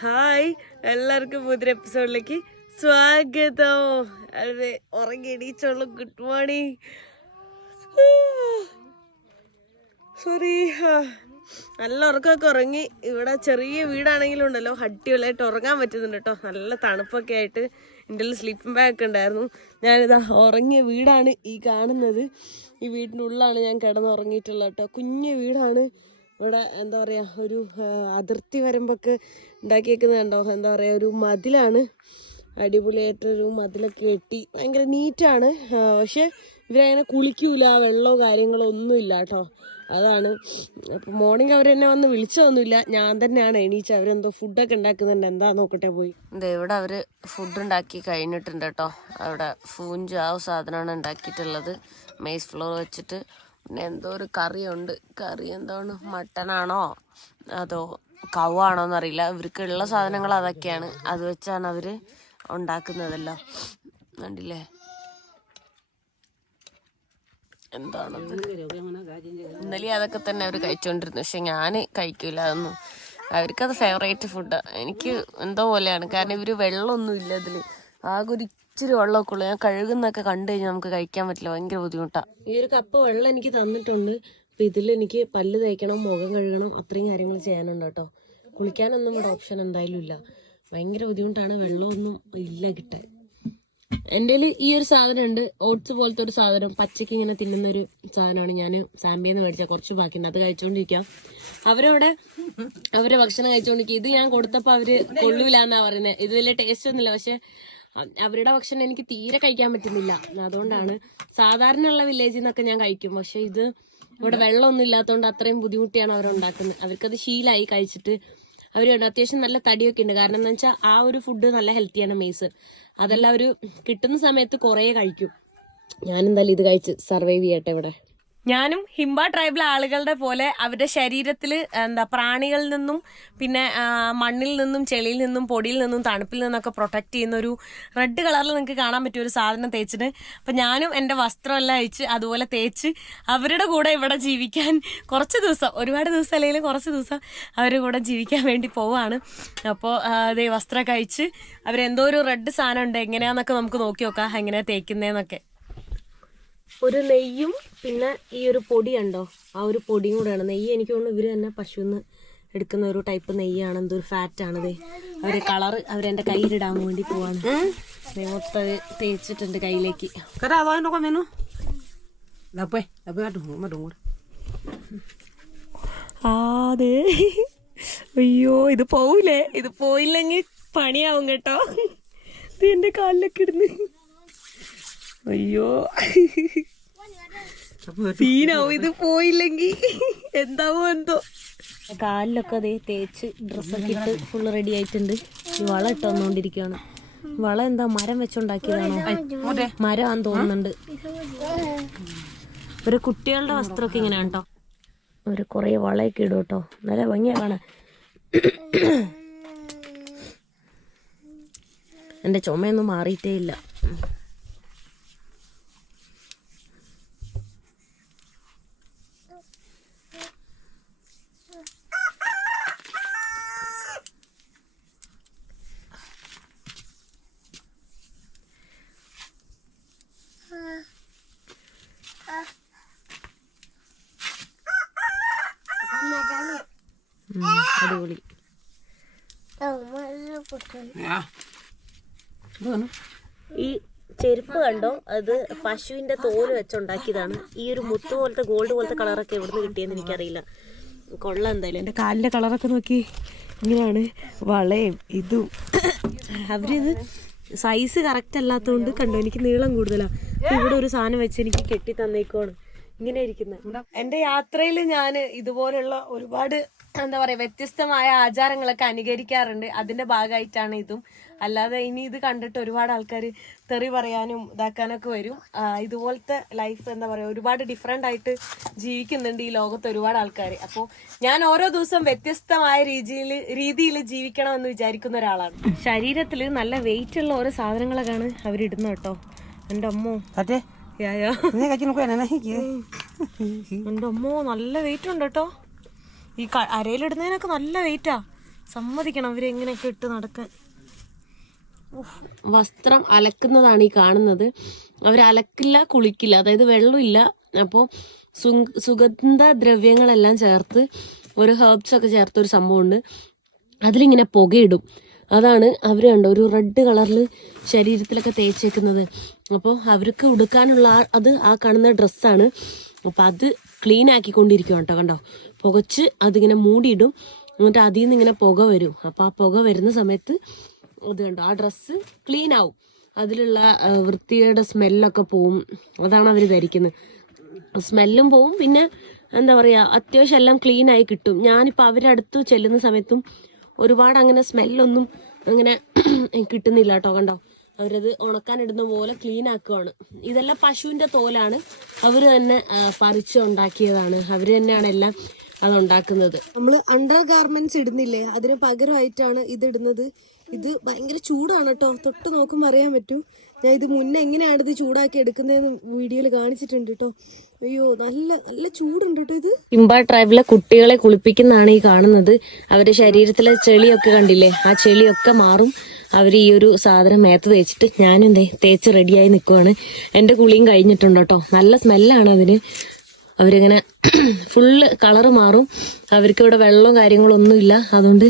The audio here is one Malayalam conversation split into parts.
ഹായ്, എല്ലാവർക്കും പുതിയ എപ്പിസോഡിലേക്ക് സ്വാഗതം. അതെ, ഉറങ്ങി എണീച്ചോളൂ. Good morning. സോറി, നല്ല ഉറക്കമൊക്കെ ഉറങ്ങി. ഇവിടെ ചെറിയ വീടാണെങ്കിലും ഉണ്ടല്ലോ, അടിപൊളിയായിട്ട് ഉറങ്ങാൻ പറ്റുന്നുണ്ട് കേട്ടോ. നല്ല തണുപ്പൊക്കെ ആയിട്ട് എൻ്റെ സ്ലീപ്പിംഗ് ബാഗ് ഒക്കെ ഉണ്ടായിരുന്നു. ഞാനിതാ ഉറങ്ങിയ വീടാണ് ഈ കാണുന്നത്. ഈ വീടിൻ്റെ ഉള്ളിലാണ് ഞാൻ കിടന്നുറങ്ങിയിട്ടുള്ളത് കേട്ടോ. കുഞ്ഞു വീടാണ്. ഇവിടെ എന്താ പറയുക, ഒരു അതിർത്തി വരുമ്പൊക്കെ ഉണ്ടാക്കിയേക്കുന്നത് കണ്ടോ. എന്താ പറയുക, ഒരു മതിലാണ്. അടിപൊളിയായിട്ടൊരു മതിലൊക്കെ കെട്ടി ഭയങ്കര നീറ്റാണ്. പക്ഷെ ഇവരങ്ങനെ കുളിക്കൂല, വെള്ളമോ കാര്യങ്ങളോ ഒന്നുമില്ല കേട്ടോ. അതാണ്. അപ്പം മോർണിംഗ് അവരെന്നെ വന്ന് വിളിച്ചതൊന്നുമില്ല, ഞാൻ തന്നെയാണ് എണീച്ച്. അവരെന്തോ ഫുഡൊക്കെ ഉണ്ടാക്കുന്നുണ്ട്, എന്താ നോക്കട്ടെ പോയി. ഇവിടെ അവർ ഫുഡ് ഉണ്ടാക്കി കഴിഞ്ഞിട്ടുണ്ട് കേട്ടോ. അവിടെ ഫൂഞ്ച് ആ സാധനമാണ് ഉണ്ടാക്കിയിട്ടുള്ളത്, മെയ്സ് ഫ്ലോർ വെച്ചിട്ട്. പിന്നെ എന്തോ ഒരു കറിയുണ്ട്. കറി എന്താണ്, മട്ടനാണോ അതോ കവാണോ എന്നറിയില്ല. ഇവർക്കുള്ള സാധനങ്ങൾ അതൊക്കെയാണ്. അത് വെച്ചാണ് അവർ ഉണ്ടാക്കുന്നതല്ലോ. കണ്ടില്ലേ എന്താണത്. ഇന്നലെ അതൊക്കെ തന്നെ അവർ കഴിച്ചോണ്ടിരുന്നു. പക്ഷെ ഞാൻ കഴിക്കൂല അതൊന്നും. അവർക്കത് ഫേവറേറ്റ് ഫുഡാണ്. എനിക്ക് എന്തോ പോലെയാണ്. കാരണം ഇവര് വെള്ളമൊന്നും ഇല്ല ഇതില്. ആകെ ഒരു ഇച്ചിരി വെള്ളമൊക്കെ ഉള്ളു. ഞാൻ കഴുകുന്നൊക്കെ കണ്ടു കഴിഞ്ഞാൽ നമുക്ക് കഴിക്കാൻ പറ്റില്ല, ഭയങ്കര ബുദ്ധിമുട്ടാണ്. ഈ ഒരു കപ്പ് വെള്ളം എനിക്ക് തന്നിട്ടുണ്ട്. അപ്പം ഇതിൽ എനിക്ക് പല്ല് തേക്കണം, മുഖം കഴുകണം, അത്രയും കാര്യങ്ങൾ ചെയ്യാനുണ്ട് കേട്ടോ. കുളിക്കാനൊന്നും ഇവിടെ ഓപ്ഷൻ എന്തായാലും ഇല്ല. ഭയങ്കര ബുദ്ധിമുട്ടാണ്, വെള്ളമൊന്നും ഇല്ല കിട്ടാൻ. എൻ്റെ ഈ ഒരു സാധനം ഉണ്ട്, ഓട്സ് പോലത്തെ ഒരു സാധനം, പച്ചയ്ക്ക് ഇങ്ങനെ തിന്നുന്ന ഒരു സാധനമാണ്. ഞാൻ സാമ്പിന്ന് മേടിച്ച കുറച്ച് ബാക്കിയുണ്ട്, അത് കഴിച്ചോണ്ടിരിക്കാം. അവരവിടെ അവരെ ഭക്ഷണം കഴിച്ചോണ്ടിരിക്കുക. ഇത് ഞാൻ കൊടുത്തപ്പോൾ അവര് കൊള്ളൂലെന്നാ പറയുന്നത്. ഇത് വലിയ ടേസ്റ്റ് ഒന്നുമില്ല. പക്ഷെ അവരുടെ ഭക്ഷണം എനിക്ക് തീരെ കഴിക്കാൻ പറ്റുന്നില്ല. അതുകൊണ്ടാണ്. സാധാരണ ഉള്ള വില്ലേജിൽ നിന്നൊക്കെ ഞാൻ കഴിക്കും. പക്ഷെ ഇത് ഇവിടെ വെള്ളമൊന്നും ഇല്ലാത്തതുകൊണ്ട് അത്രയും ബുദ്ധിമുട്ടിയാണ് അവരുണ്ടാക്കുന്നത്. അവർക്കത് ശീലമായി കഴിച്ചിട്ട്. അവരുണ്ട് അത്യാവശ്യം നല്ല തടിയൊക്കെ ഉണ്ട്. കാരണം എന്താ വെച്ചാൽ ആ ഒരു ഫുഡ് നല്ല ഹെൽത്തിയാണ്, മെയ്സ്. അതെല്ലാം ഒരു കിട്ടുന്ന സമയത്ത് കുറേ കഴിക്കും. ഞാനെന്തായാലും ഇത് കഴിച്ച് സർവൈവ് ചെയ്യട്ടെ ഇവിടെ. ഞാനും ഹിംബ ട്രൈബിലെ ആളുകളുടെ പോലെ അവരുടെ ശരീരത്തിൽ പ്രാണികളിൽ നിന്നും പിന്നെ മണ്ണിൽ നിന്നും ചെളിയിൽ നിന്നും പൊടിയിൽ നിന്നും തണുപ്പിൽ നിന്നൊക്കെ പ്രൊട്ടക്ട് ചെയ്യുന്ന ഒരു റെഡ് കളറിൽ നിങ്ങൾക്ക് കാണാൻ പറ്റിയ ഒരു സാധനം തേച്ചിട്ട്. അപ്പം ഞാനും എൻ്റെ വസ്ത്രമെല്ലാം അയച്ച് അതുപോലെ തേച്ച് അവരുടെ കൂടെ ഇവിടെ ജീവിക്കാൻ കുറച്ച് ദിവസം, ഒരുപാട് ദിവസം അല്ലെങ്കിലും കുറച്ച് ദിവസം അവരുടെ കൂടെ ജീവിക്കാൻ വേണ്ടി പോവാണ്. അപ്പോൾ അതേ വസ്ത്രമൊക്കെ അയച്ച് അവരെന്തോ ഒരു റെഡ് സാധനം ഉണ്ട്, എങ്ങനെയാന്നൊക്കെ നമുക്ക് നോക്കി നോക്കാം എങ്ങനെയാണ് തേക്കുന്നതെന്നൊക്കെ. ഒരു നെയ്യും പിന്നെ ഈ ഒരു പൊടി ഉണ്ടോ, ആ ഒരു പൊടിയും കൂടെയാണ്. നെയ്യ് എനിക്ക് തോന്നുന്നു ഇവര് തന്നെ പശുവിന്ന് എടുക്കുന്ന ഒരു ടൈപ്പ് നെയ്യാണ്. എന്തൊരു ഫാറ്റാണത്. അവര് കളറ് അവരെന്റെ കയ്യിലിടാൻ വേണ്ടി പോവാണ്. മൊത്തം തേച്ചിട്ടുണ്ട് കയ്യിലേക്ക്. അതെ, അയ്യോ ഇത് പോവില്ലേ, ഇത് പോയില്ലെങ്കിൽ പണിയാവും കേട്ടോ. ഇത് എന്റെ കാലിലൊക്കെ ഇടുന്നു. അയ്യോ സീനാവും ഇത് പോയില്ലെങ്കി. എന്താവോ എന്തോ. കാലിലൊക്കെ അതേ തേച്ച് ഡ്രസ്സൊക്കെ ഇട്ട് ഫുള്ള് റെഡി ആയിട്ടുണ്ട്. ഈ വള ഇട്ട് വന്നോണ്ടിരിക്കുകയാണ്. വള എന്താ മരം വെച്ചുണ്ടാക്കിയതാണോ? മരമാന്ന് തോന്നുന്നുണ്ട്. ഒരു കുട്ടികളുടെ വസ്ത്രമൊക്കെ ഇങ്ങനെയാണ് കേട്ടോ. ഒരു കുറേ വളയൊക്കെ ഇടും കേട്ടോ, നല്ല ഭംഗിയാണ്. എൻ്റെ ചുമയൊന്നും മാറിയിട്ടേ ഇല്ല. അടിപൊളി. ഈ ചെരുപ്പ് കണ്ടോ, അത് പശുവിന്റെ തോല് വെച്ചുണ്ടാക്കിയതാണ്. ഈ ഒരു മുത്ത് പോലത്തെ ഗോൾഡ് പോലത്തെ കളറൊക്കെ എവിടുന്ന് കിട്ടിയെന്ന് എനിക്കറിയില്ല. കൊള്ളാം എന്തായാലും. എൻ്റെ കാലിന്റെ കളറൊക്കെ നോക്കി, ഇങ്ങനെയാണ് വളയും ഇതും. അവരിത് സൈസ് കറക്റ്റ് അല്ലാത്തതുകൊണ്ട് കണ്ടോ, എനിക്ക് നീളം കൂടുതലാണ്. ഇവിടെ ഒരു സാധനം വെച്ച് എനിക്ക് കെട്ടി തന്നേക്കുവാണ് ഇങ്ങനെ ഇരിക്കുന്നത്. എൻ്റെ യാത്രയിൽ ഞാൻ ഇതുപോലുള്ള ഒരുപാട് എന്താ പറയുക വ്യത്യസ്തമായ ആചാരങ്ങളൊക്കെ അനുകരിക്കാറുണ്ട്. അതിന്റെ ഭാഗമായിട്ടാണ് ഇതും. അല്ലാതെ ഇനി ഇത് കണ്ടിട്ട് ഒരുപാട് ആൾക്കാർ തെറി പറയാനും ഇതാക്കാനൊക്കെ വരും. ഇതുപോലത്തെ ലൈഫ് എന്താ പറയുക, ഒരുപാട് ഡിഫറെൻ്റ് ആയിട്ട് ജീവിക്കുന്നുണ്ട് ഈ ലോകത്ത് ഒരുപാട് ആൾക്കാർ. അപ്പോൾ ഞാൻ ഓരോ ദിവസം വ്യത്യസ്തമായ രീതിയിൽ ജീവിക്കണം എന്ന് വിചാരിക്കുന്ന ഒരാളാണ്. ശരീരത്തിൽ നല്ല വെയിറ്റ് ഉള്ള ഓരോ സാധനങ്ങളൊക്കെയാണ് അവരിടുന്നത് കേട്ടോ. എൻ്റെ അമ്മോ, എൻ്റെ അമ്മോ നല്ല വെയിറ്റ് ഉണ്ട് കേട്ടോ. ഈ അരയിലിടുന്നതിനൊക്കെ നല്ല വെയിറ്റാ. സമ്മതിക്കണം അവരെങ്ങനെയൊക്കെ ഇട്ട് നടക്കാൻ. വസ്ത്രം അലക്കുന്നതാണ് ഈ കാണുന്നത്. അവരലക്കില്ല, കുളിക്കില്ല, അതായത് വെള്ളമില്ല. അപ്പോൾ സുഗന്ധ ദ്രവ്യങ്ങളെല്ലാം ചേർത്ത് ഒരു ഹെർബ്സ് ഒക്കെ ചേർത്ത് ഒരു സംഭവമുണ്ട്, അതിലിങ്ങനെ പുകയിടും. അതാണ് അവർ കണ്ടോ ഒരു റെഡ് കളറിൽ ശരീരത്തിലൊക്കെ തേച്ചേക്കുന്നത്. അപ്പോൾ അവർക്ക് ഉടുക്കാനുള്ള അത് ആ കാണുന്ന ഡ്രസ്സാണ്. അപ്പം അത് ക്ലീൻ ആക്കിക്കൊണ്ടിരിക്കും കേട്ടോ. കണ്ടോ പുകച്ച് അതിങ്ങനെ മൂടിയിടും, എന്നിട്ട് അതിൽ നിന്ന് ഇങ്ങനെ പുക വരും. അപ്പം ആ പുക വരുന്ന സമയത്ത് അത് കണ്ടോ ആ ഡ്രസ്സ് ക്ലീൻ ആവും, അതിലുള്ള വൃത്തിയുടെ സ്മെല്ലൊക്കെ പോവും. അതാണ് അവർ ധരിക്കുന്നത്. സ്മെല്ലും പോവും, പിന്നെ എന്താ പറയുക അത്യാവശ്യം എല്ലാം ക്ലീൻ ആയി കിട്ടും. ഞാനിപ്പോൾ അവരുടെ അടുത്ത് ചെല്ലുന്ന സമയത്തും ഒരുപാട് അങ്ങനെ സ്മെല്ലൊന്നും അങ്ങനെ കിട്ടുന്നില്ല കേട്ടോ. കണ്ടോ അവരത് ഉണക്കാനിടുന്ന പോലെ ക്ലീൻ ആക്കുവാണ്. ഇതെല്ലാം പശുവിൻ്റെ തോലാണ്, അവർ തന്നെ പറിച്ചുണ്ടാക്കിയതാണ്, അവർ തന്നെയാണ് എല്ലാം അതുണ്ടാക്കുന്നത്. നമ്മൾ അണ്ടർ ഗാർമെന്റ്സ് ഇടുന്നില്ലേ, അതിന് പകരമായിട്ടാണ് ഇത് ഇടുന്നത്. ഇത് ഭയങ്കര ചൂടാണ് കേട്ടോ, തൊട്ട് നോക്കുമ്പോൾ അറിയാൻ പറ്റും. ഞാൻ ഇത് മുന്നേ എങ്ങനെയാണ് ഇത് ചൂടാക്കി എടുക്കുന്നതെന്ന് വീഡിയോയിൽ കാണിച്ചിട്ടുണ്ട് കേട്ടോ. അയ്യോ നല്ല നല്ല ചൂടുണ്ട് കേട്ടോ. ഇത് ഹിംബ ട്രൈബിലെ കുട്ടികളെ കുളിപ്പിക്കുന്നതാണ് ഈ കാണുന്നത്. അവരുടെ ശരീരത്തിലെ ചെളിയൊക്കെ കണ്ടില്ലേ, ആ ചെളിയൊക്കെ മാറും അവർ ഈ ഒരു സാധനം മേത്ത് തേച്ചിട്ട്. ഞാനും തേച്ച് റെഡിയായി നിൽക്കുവാണ്. എൻ്റെ കുളിയും കഴിഞ്ഞിട്ടുണ്ട് കേട്ടോ. നല്ല സ്മെല്ലാണ് അതിന്. അവരിങ്ങനെ ഫുള്ള് കളറ് മാറും. അവർക്ക് ഇവിടെ വെള്ളവും കാര്യങ്ങളൊന്നുമില്ല, അതുകൊണ്ട്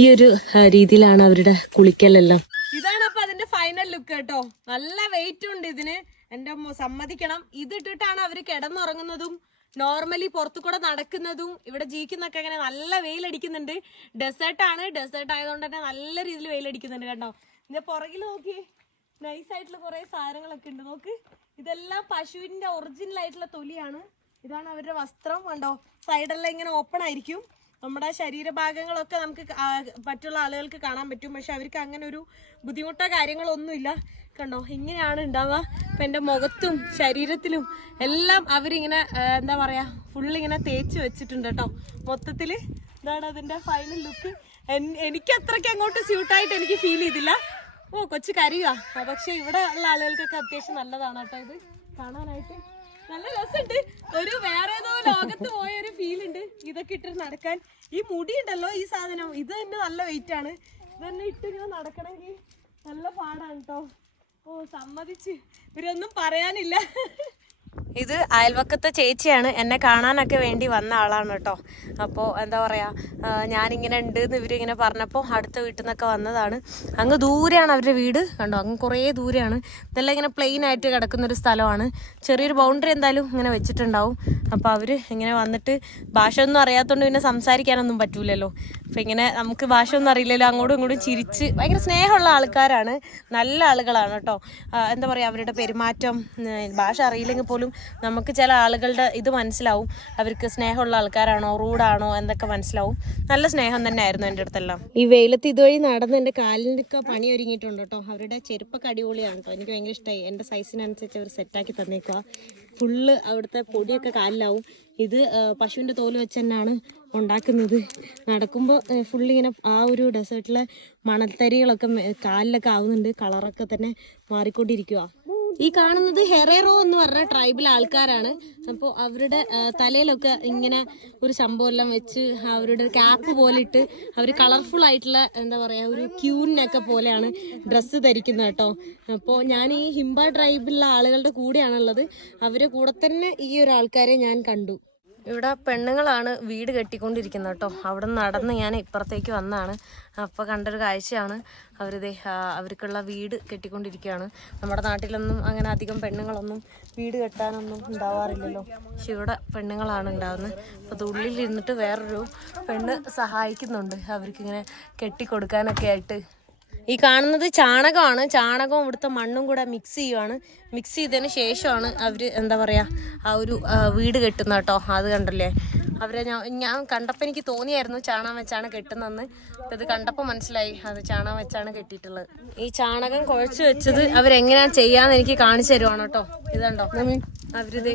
ഈ ഒരു രീതിയിലാണ് അവരുടെ കുളിക്കലെല്ലാം. ഇതാണ് അപ്പൊ അതിന്റെ ഫൈനൽ ലുക്ക് കേട്ടോ. നല്ല വെയിറ്റ് ഉണ്ട് ഇതിന്, എന്റെ സമ്മതിക്കണം. ഇതിട്ടിട്ടാണ് അവര് കിടന്നുറങ്ങുന്നതും നോർമലി പുറത്തു കൂടെ നടക്കുന്നതും. ഇവിടെ ജീവിക്കുന്നൊക്കെ അങ്ങനെ നല്ല വെയിലടിക്കുന്നുണ്ട്. ഡെസേർട്ടാണ്, ഡെസേർട്ട് ആയതുകൊണ്ട് തന്നെ നല്ല രീതിയിൽ വെയിലടിക്കുന്നുണ്ട് കേട്ടോ. ഇതിന്റെ പുറകിൽ നോക്കി നൈസായിട്ടുള്ള കുറെ സാധനങ്ങളൊക്കെ ഉണ്ട്. നോക്ക്, ഇതെല്ലാം പശുവിന്റെ ഒറിജിനൽ ആയിട്ടുള്ള തൊലിയാണ്. ഇതാണ് അവരുടെ വസ്ത്രം. കണ്ടോ സൈഡെല്ലാം ഇങ്ങനെ ഓപ്പൺ ആയിരിക്കും. നമ്മുടെ ശരീരഭാഗങ്ങളൊക്കെ നമുക്ക് മറ്റുള്ള ആളുകൾക്ക് കാണാൻ പറ്റും, പക്ഷെ അവർക്ക് അങ്ങനെ ഒരു ബുദ്ധിമുട്ടോ കാര്യങ്ങളോ ഒന്നുമില്ല. കണ്ടോ ഇങ്ങനെയാണ് ഉണ്ടാവുക. ഇപ്പം എൻ്റെ മുഖത്തും ശരീരത്തിലും എല്ലാം അവരിങ്ങനെ എന്താ പറയുക ഫുള്ളിങ്ങനെ തേച്ച് വെച്ചിട്ടുണ്ട് കേട്ടോ. മൊത്തത്തിൽ ഇതാണ് അതിൻ്റെ ഫൈനൽ ലുക്ക്. എനിക്ക് അത്രയ്ക്ക് അങ്ങോട്ട് സ്യൂട്ടായിട്ട് എനിക്ക് ഫീൽ ചെയ്തില്ല. ഓ കൊച്ചു കരയുക, പക്ഷെ ഇവിടെ ഉള്ള ആളുകൾക്കൊക്കെ അത്യാവശ്യം നല്ലതാണ് കേട്ടോ ഇത് കാണാനായിട്ട്. നല്ല രസമുണ്ട്, ഒരു വേറെ ഏതോ ലോകത്ത് പോയ ഒരു ഫീൽ ഉണ്ട് ഇതൊക്കെ ഇട്ട് നടക്കാൻ. ഈ മുടി ഉണ്ടല്ലോ, ഈ സാധനം ഇത് തന്നെ നല്ല വെയിറ്റ് ആണ്. ഇത് തന്നെ ഇട്ടിങ്ങനെ നടക്കണമെങ്കിൽ നല്ല പാടാണ് കേട്ടോ. ഓ സമ്മതിച്ച്, ഇവരൊന്നും പറയാനില്ല. ഇത് അയൽവക്കത്തെ ചേച്ചിയാണ്, എന്നെ കാണാനൊക്കെ വേണ്ടി വന്ന ആളാണ് കേട്ടോ. അപ്പോൾ എന്താ പറയുക, ഞാനിങ്ങനെ ഉണ്ട് എന്ന് ഇവരിങ്ങനെ പറഞ്ഞപ്പോൾ അടുത്ത വീട്ടിൽ നിന്നൊക്കെ വന്നതാണ്. അങ്ങ് ദൂരെയാണ് അവരുടെ വീട്, കണ്ടോ അങ്ങ് കുറേ ദൂരെയാണ്. ഇതെല്ലാം ഇങ്ങനെ പ്ലെയിൻ ആയിട്ട് കിടക്കുന്നൊരു സ്ഥലമാണ്. ചെറിയൊരു ബൗണ്ടറി എന്തായാലും ഇങ്ങനെ വെച്ചിട്ടുണ്ടാവും. അപ്പോൾ അവർ ഇങ്ങനെ വന്നിട്ട് ഭാഷ ഒന്നും അറിയാത്തതുകൊണ്ട് പിന്നെ സംസാരിക്കാനൊന്നും പറ്റൂലല്ലോ. അപ്പം ഇങ്ങനെ നമുക്ക് ഭാഷ ഒന്നും അറിയില്ലല്ലോ, അങ്ങോട്ടും ഇങ്ങോട്ടും ചിരിച്ച് ഭയങ്കര സ്നേഹമുള്ള ആൾക്കാരാണ്, നല്ല ആളുകളാണ് കേട്ടോ. എന്താ പറയുക അവരുടെ പെരുമാറ്റം, ഭാഷ അറിയില്ലെങ്കിൽ പോലും നമുക്ക് ചില ആളുകളുടെ ഇത് മനസ്സിലാവും, അവർക്ക് സ്നേഹമുള്ള ആൾക്കാരാണോ റൂഡാണോ എന്നൊക്കെ മനസ്സിലാവും. നല്ല സ്നേഹം തന്നെ ആയിരുന്നു എൻ്റെ അടുത്തെല്ലാം. ഈ വെയിലത്ത് ഇതുവഴി നടന്ന് എൻ്റെ കാലിനൊക്കെ പണി ഒരുങ്ങിയിട്ടുണ്ട് കേട്ടോ. അവരുടെ ചെരുപ്പൊക്കെ അടിപൊളിയാണ് കേട്ടോ, എനിക്ക് ഭയങ്കര ഇഷ്ടമായി. എൻ്റെ സൈസിനനുസരിച്ച് അവർ സെറ്റാക്കി തന്നേക്കുക. ഫുള്ള് അവിടുത്തെ പൊടിയൊക്കെ കാലിലാവും. ഇത് പശുവിൻ്റെ തോല് വെച്ച് തന്നെയാണ് ഉണ്ടാക്കുന്നത്. നടക്കുമ്പോൾ ഫുള്ളിങ്ങനെ ആ ഒരു ഡെസേർട്ടിലെ മണൽത്തരികളൊക്കെ കാലിലൊക്കെ ആവുന്നുണ്ട്, കളറൊക്കെ തന്നെ മാറിക്കൊണ്ടിരിക്കുക. ഈ കാണുന്നത് ഹെറേറോ എന്ന് പറഞ്ഞ ട്രൈബിലെ ആൾക്കാരാണ്. അപ്പോൾ അവരുടെ തലയിലൊക്കെ ഇങ്ങനെ ഒരു സംഭവം എല്ലാം വെച്ച് അവരുടെ ക്യാപ്പ് പോലെ ഇട്ട് അവർ കളർഫുൾ ആയിട്ടുള്ള എന്താ പറയുക ഒരു ക്യൂനൊക്കെ പോലെയാണ് ഡ്രസ്സ് ധരിക്കുന്നത് കേട്ടോ. അപ്പോൾ ഞാൻ ഈ ഹിംബ ട്രൈബിലുള്ള ആളുകളുടെ കൂടെയാണുള്ളത്. അവരുടെ കൂടെ തന്നെ ഈ ഒരു ആൾക്കാരെ ഞാൻ കണ്ടു. ഇവിടെ പെണ്ണുങ്ങളാണ് വീട് കെട്ടിക്കൊണ്ടിരിക്കുന്നത് കേട്ടോ. അവിടെ നിന്ന് നടന്ന് ഞാൻ ഇപ്പുറത്തേക്ക് വന്നതാണ്. അപ്പോൾ കണ്ടൊരു കാഴ്ചയാണ്. അവർക്കുള്ള വീട് കെട്ടിക്കൊണ്ടിരിക്കുകയാണ്. നമ്മുടെ നാട്ടിലൊന്നും അങ്ങനെ അധികം പെണ്ണുങ്ങളൊന്നും വീട് കെട്ടാനൊന്നും ഉണ്ടാവാറില്ലല്ലോ, പക്ഷെ ഇവിടെ പെണ്ണുങ്ങളാണ് ഉണ്ടാകുന്നത്. അപ്പോൾ അത് ഉള്ളിലിരുന്നിട്ട് വേറൊരു പെണ്ണ് സഹായിക്കുന്നുണ്ട് അവർക്കിങ്ങനെ കെട്ടിക്കൊടുക്കാനൊക്കെ ആയിട്ട്. ഈ കാണുന്നത് ചാണകമാണ്. ചാണകവും ഇവിടുത്തെ മണ്ണും കൂടെ മിക്സ് ചെയ്യുവാണ്. മിക്സ് ചെയ്തതിന് ശേഷമാണ് അവർ എന്താ പറയുക ആ ഒരു വീട് കെട്ടുന്നത് കേട്ടോ. അത് കണ്ടല്ലേ, അവരെ ഞാൻ കണ്ടപ്പോൾ എനിക്ക് തോന്നിയായിരുന്നു ചാണകം വെച്ചാണ് കെട്ടുന്നതെന്ന്. അപ്പോൾ ഇത് കണ്ടപ്പോൾ മനസ്സിലായി അത് ചാണകം വെച്ചാണ് കെട്ടിയിട്ടുള്ളത്. ഈ ചാണകം കുഴച്ച് വെച്ചത് അവരെങ്ങനെയാണ് ചെയ്യാന്ന് എനിക്ക് കാണിച്ചു തരുവാണ് കേട്ടോ. ഇതുണ്ടോ അവരിത്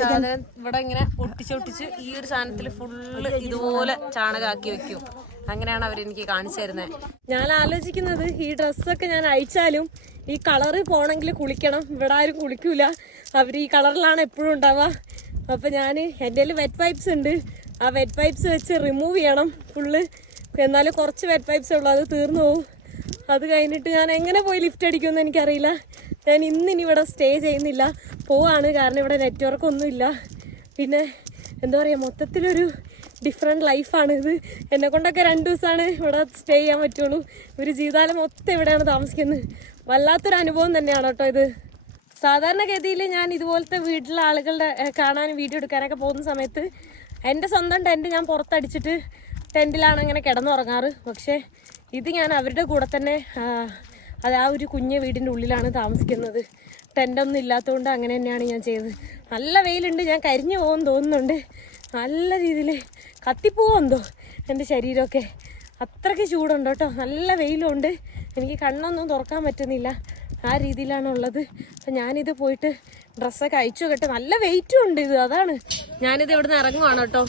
സാധനം ഇവിടെ ഇങ്ങനെ ഒട്ടിച്ചൊട്ടിച്ച് ഈ ഒരു സാധനത്തിൽ ഫുള്ള് ഇതുപോലെ ചാണകമാക്കി വെക്കും. അങ്ങനെയാണ് അവരെനിക്ക് കാണിച്ചു തരുന്നത്. ഞാൻ ആലോചിക്കുന്നത് ഈ ഡ്രസ്സൊക്കെ ഞാൻ അയച്ചാലും ഈ കളറ് പോണെങ്കിൽ കുളിക്കണം. ഇവിടെ ആരും കുളിക്കൂല, അവർ ഈ കളറിലാണ് എപ്പോഴും ഉണ്ടാവുക. അപ്പം ഞാൻ എൻ്റെ കയ്യിൽ വെറ്റ് പൈപ്സ് ഉണ്ട്, ആ വെറ്റ് പൈപ്സ് വെച്ച് റിമൂവ് ചെയ്യണം ഫുള്ള്. എന്നാലും കുറച്ച് വെറ്റ് പൈപ്പ്സേ ഉള്ളൂ, അത് തീർന്നു പോകും. അത് കഴിഞ്ഞിട്ട് ഞാൻ എങ്ങനെ പോയി ലിഫ്റ്റ് അടിക്കുമെന്ന് എനിക്കറിയില്ല. ഞാൻ ഇന്നിനി ഇവിടെ സ്റ്റേ ചെയ്യുന്നില്ല, പോവാണ്. കാരണം ഇവിടെ നെറ്റ്വർക്ക് ഒന്നുമില്ല. പിന്നെ എന്താ പറയുക, മൊത്തത്തിലൊരു ഡിഫറെൻറ്റ് ലൈഫാണ് ഇത്. എന്നെ കൊണ്ടൊക്കെ 2 ദിവസമാണ് ഇവിടെ സ്റ്റേ ചെയ്യാൻ പറ്റുള്ളൂ. ഒരു ജീവിതകാലം മൊത്തം ഇവിടെയാണ് താമസിക്കുന്നത്. വല്ലാത്തൊരു അനുഭവം തന്നെയാണ് കേട്ടോ ഇത്. സാധാരണഗതിയിൽ ഞാൻ ഇതുപോലത്തെ വീട്ടിലെ ആളുകളുടെ കാണാനും വീഡിയോ എടുക്കാനൊക്കെ പോകുന്ന സമയത്ത് എൻ്റെ സ്വന്തം ടെൻറ്റ് ഞാൻ പുറത്തടിച്ചിട്ട് ടെൻറ്റിലാണ് ഇങ്ങനെ കിടന്നുറങ്ങാറ്. പക്ഷേ ഇത് ഞാൻ അവരുടെ കൂടെ തന്നെ അത് ആ ഒരു കുഞ്ഞ് വീടിൻ്റെ ഉള്ളിലാണ് താമസിക്കുന്നത്. ടെൻ്റൊന്നും ഇല്ലാത്തതുകൊണ്ട് അങ്ങനെ തന്നെയാണ് ഞാൻ ചെയ്തത്. നല്ല വെയിലുണ്ട്, ഞാൻ കരിഞ്ഞു പോകുമെന്ന് തോന്നുന്നുണ്ട്. നല്ല രീതിയിൽ കത്തിപ്പോവെന്തോ എൻ്റെ ശരീരമൊക്കെ, അത്രയ്ക്ക് ചൂടുണ്ട് കേട്ടോ. നല്ല വെയിലുണ്ട്, എനിക്ക് കണ്ണൊന്നും തുറക്കാൻ പറ്റുന്നില്ല, ആ രീതിയിലാണ് ഉള്ളത്. അപ്പം ഞാനിത് പോയിട്ട് ഡ്രസ്സൊക്കെ അയച്ചു കേട്ടോ. നല്ല വെയിറ്റും ഉണ്ട് ഇത്, അതാണ്. ഞാനിത് ഇവിടുന്ന് ഇറങ്ങുവാണ് കേട്ടോ.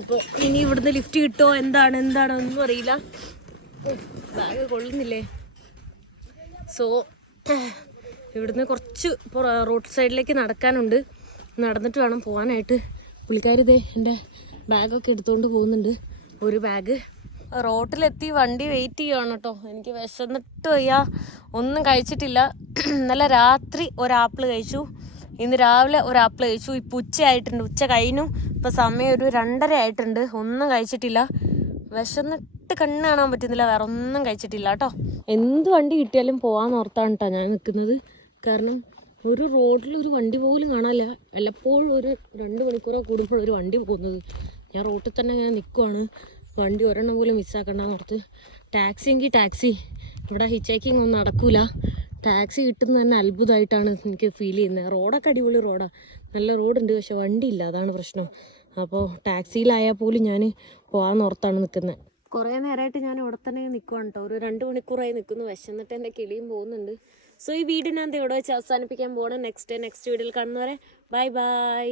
അപ്പോൾ ഇനി ഇവിടുന്ന് ലിഫ്റ്റ് കിട്ടുമോ എന്താണോ ഒന്നും അറിയില്ല. ബാഗ് കൊള്ളുന്നില്ലേ. സോ ഇവിടുന്ന് കുറച്ച് റോഡ് സൈഡിലേക്ക് നടക്കാനുണ്ട്, നടന്നിട്ട് വേണം പോകാനായിട്ട്. പുള്ളിക്കാരി ഇതേ എൻ്റെ ബാഗൊക്കെ എടുത്തുകൊണ്ട് പോകുന്നുണ്ട്. ഒരു ബാഗ് റോട്ടിലെത്തി വണ്ടി വെയിറ്റ് ചെയ്യുവാണ് കേട്ടോ. എനിക്ക് വിശന്നിട്ട് വയ്യ, ഒന്നും കഴിച്ചിട്ടില്ല. ഇന്നലെ രാത്രി ഒരു ആപ്പിൾ കഴിച്ചു, ഇന്ന് രാവിലെ ഒരു ആപ്പിൾ കഴിച്ചു. ഇപ്പോൾ ഉച്ചയായിട്ടുണ്ട്, ഉച്ച കഴിഞ്ഞു. ഇപ്പോൾ സമയം ഒരു 2:30 ആയിട്ടുണ്ട്, ഒന്നും കഴിച്ചിട്ടില്ല. വിശന്നിട്ട് കണ്ണ് കാണാൻ പറ്റുന്നില്ല, വേറെ ഒന്നും കഴിച്ചിട്ടില്ല കേട്ടോ. എന്ത് വണ്ടി കിട്ടിയാലും പോകാമെന്ന് ഓർത്താണ് കേട്ടോ ഞാൻ നിൽക്കുന്നത്. കാരണം ഒരു റോഡിൽ ഒരു വണ്ടി പോലും കാണാനില്ല. വല്ലപ്പോഴും ഒരു 2 മണിക്കൂറോ കൂടുമ്പോൾ ഒരു വണ്ടി പോകുന്നത്. ഞാൻ റോട്ടിൽ തന്നെ ഞാൻ നിൽക്കുവാണ്, വണ്ടി ഒരെണ്ണം പോലും മിസ്സാക്കണ്ടെന്ന് ഓർത്ത്. ടാക്സി എങ്കിൽ ടാക്സി, ഇവിടെ ഹിച്ചൈക്കിങ് ഒന്നും നടക്കൂല. ടാക്സി കിട്ടുന്നത് തന്നെ അത്ഭുതമായിട്ടാണ് എനിക്ക് ഫീൽ ചെയ്യുന്നത്. റോഡൊക്കെ അടിപൊളി റോഡാണ്, നല്ല റോഡുണ്ട്, പക്ഷെ വണ്ടി ഇല്ല, അതാണ് പ്രശ്നം. അപ്പോൾ ടാക്സിയിലായാൽ പോലും ഞാൻ പോകാമെന്ന് ഓർത്താണ് നിൽക്കുന്നത്. കുറേ നേരമായിട്ട് ഞാൻ ഇവിടെ തന്നെ നിൽക്കുവാണ് കേട്ടോ. ഒരു 2 മണിക്കൂറായി നിൽക്കുന്നു, വിശന്നിട്ട് എൻ്റെ കിളിയും പോകുന്നുണ്ട്. സോ ഈ വീഡിയോ ഞാൻ ഇവിടെ വെച്ച് അവസാനിപ്പിക്കാൻ പോകണം. നെക്സ്റ്റ് വീഡിയോയിൽ കാണുന്നവരെ ബൈ ബൈ.